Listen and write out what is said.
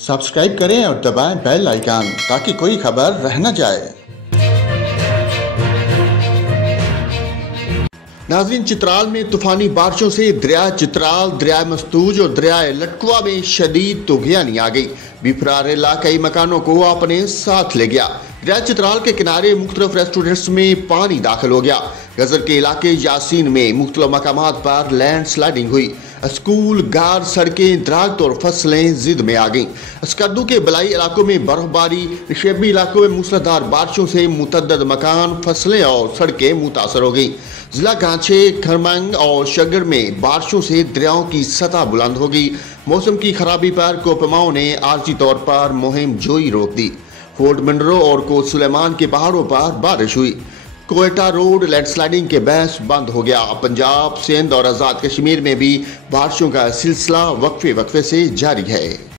Subscribe करें और दबाएं बेल आइकन ताकि कोई खबर रह न जाए। नाज़रीन, चित्राल में तूफानी बारिशों से दरिया चित्राल, दरिया मस्तूज और दरिया लटकुआ में शदीद तूफ़ानी आ गई। बेफरार इलाकाई मकानों को अपने साथ ले गया। दरिया चित्राल के किनारे मुख्तलिफ रेस्टोरेंट्स में पानी दाखिल हो गया। गजर के इलाके यासीन में मुख्तलिफ मकामात पर लैंड स्लाइडिंग हुई। स्कूल, गार, सड़कें, दरख्त और फसलें जिद में आ गईं। स्कर्दू के बलाई इलाकों में बर्फबारी, नशेबी इलाकों में मूसलाधार बारिशों से मुतअद्दिद मकान, फसलें और सड़कें मुतासर हो गईं। जिला गांचे, खरमंग और शगर में बारिशों से दरियाओं की सतह बुलंद हो गई। मौसम की खराबी पर कोपमाओं ने आर्जी तौर पर मुहिम जोई रोक दी। फोर्ट मंडरो और कोट सुलेमान के पहाड़ों पर बारिश हुई। कोयटा रोड लैंडस्लाइडिंग के बहस बंद हो गया। पंजाब, सिंध और आज़ाद कश्मीर में भी बारिशों का सिलसिला वक्फे वक्फे से जारी है।